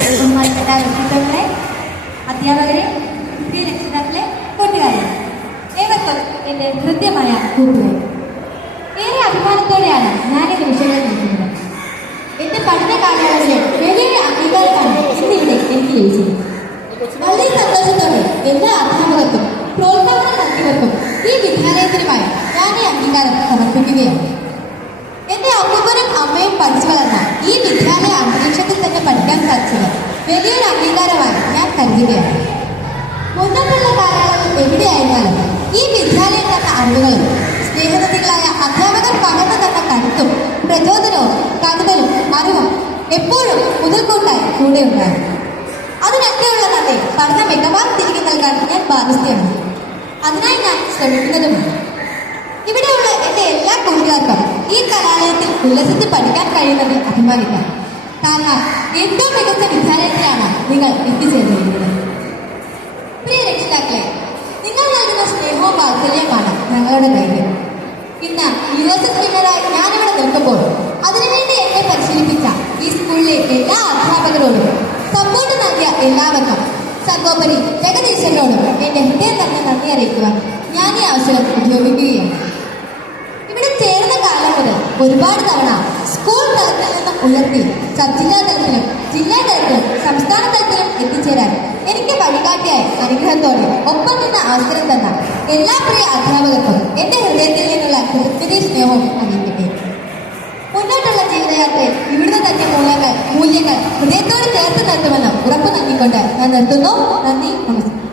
ബഹുമാനപ്പെട്ട വ്യക്തിത്വങ്ങളെ, അധ്യാപകരെ, പ്രിയ രക്ഷിതാക്കളെ, കൂട്ടുകാരെ, ഏവർക്കും എന്റെ ഹൃദ്യമായ കൂട്ടുകാർ. ഏറെ അഭിമാനത്തോടെയാണ് ഞാൻ ഈ നിമിഷങ്ങൾ നിൽക്കുന്നത്. എന്റെ പഠന കാലയളവിലെ വലിയ അംഗീകാരമാണ് ഇന്നിവിടെ എനിക്ക് ലഭിച്ചത്. വളരെ സന്തോഷത്തോടെ എല്ലാ അധ്യാപകർക്കും പ്രോത്സാഹനം നൽകിയവർക്കും ഈ വിദ്യാലയത്തിനുമായി ഞാൻ ഈ അംഗീകാരം സമർപ്പിക്കുകയാണ്. എന്റെ അപ്പൂപ്പനും അമ്മയും പഠിച്ചു വളർന്ന ഈ വിദ്യാലയ അന്തരീക്ഷത്തിൽ തന്നെ പഠിക്കാൻ സാധിച്ചത് വലിയൊരു അംഗീകാരമായി ഞാൻ കരുതുകയാണ്. മുന്നോട്ടുള്ള കാലയളവിൽ എവിടെയായിരുന്നാലും ഈ വിദ്യാലയം തന്ന അറിവുകളും സ്നേഹനദികളായ അധ്യാപകർ പകർന്നു തന്ന കരുത്തും പ്രചോദനവും കരുതലും അറിവും എപ്പോഴും മുതൽക്കൂട്ടായി കൂടെ ഉണ്ടാകും. അതിനൊക്കെയുള്ള നന്ദി പഠന മികവാൻ തിരികെ നൽകാൻ ഞാൻ ബാധ്യസ്ഥയാണ്. അതിനായി ഞാൻ ശ്രമിക്കുന്നതുമാണ്. ഇവിടെയുള്ള എന്റെ എല്ലാ കൂട്ടുകാർക്കും ഈ കലാലയത്തിൽ ഉല്ലസിച്ച് പഠിക്കാൻ കഴിയുന്നതിൽ അഭിമാനിക്കാം. കാരണം ഏറ്റവും മികച്ച വിദ്യാലയത്തിലാണ് നിങ്ങൾ എത്തിച്ചേർന്നിരിക്കുന്നത്. പ്രിയ രക്ഷിതാക്കളെ, നിങ്ങൾ നൽകുന്ന സ്നേഹവും വാത്സല്യമാണ് ഞങ്ങളുടെ ധൈര്യം. ഇന്ന് യൂണിവേഴ്സിറ്റി വിന്നറായി ഞാനിവിടെ നിൽക്കുമ്പോൾ അതിനുവേണ്ടി എന്നെ പരിശീലിപ്പിച്ച ഈ സ്കൂളിലെ എല്ലാ അധ്യാപകരോടും സപ്പോർട്ട് നൽകിയ എല്ലാവർക്കും സർവോപരി ജഗദീശനോടും എന്റെ ഹൃദയം തന്നെ നന്ദി അറിയിക്കുവാൻ ഞാൻ ഈ അവസരം ഉപയോഗിക്കുകയാണ്. ഇവിടെ ചേർന്ന കാലം മുതൽ ഒരുപാട് തവണ സ്കൂൾ തലത്തിൽ നിന്നും ഉയർത്തി സബ് ജില്ലാ തലത്തിലും ജില്ലാ തലത്തിലും സംസ്ഥാന തലത്തിലും എത്തിച്ചേരാൻ എനിക്ക് വഴികാട്ടിയായി അനുഗ്രഹത്തോടെ ഒപ്പം നിന്ന് അവസരം തന്ന എല്ലാ പ്രിയ അധ്യാപകർക്കും എന്റെ ഹൃദയത്തിൽ നിന്നുള്ള കൃത്യതയും സ്നേഹവും അറിയിക്കട്ടെ. മുന്നോട്ടുള്ള ജീവിതയാത്രയിൽ ഇവിടുന്ന് തന്നെ മൂല്യങ്ങൾ ഹൃദയത്തോട് ചേർത്ത് നിർത്തുമെന്ന് ഉറപ്പു നൽകിക്കൊണ്ട് ഞാൻ നിർത്തുന്നു. നന്ദി, നമസ്കാരം.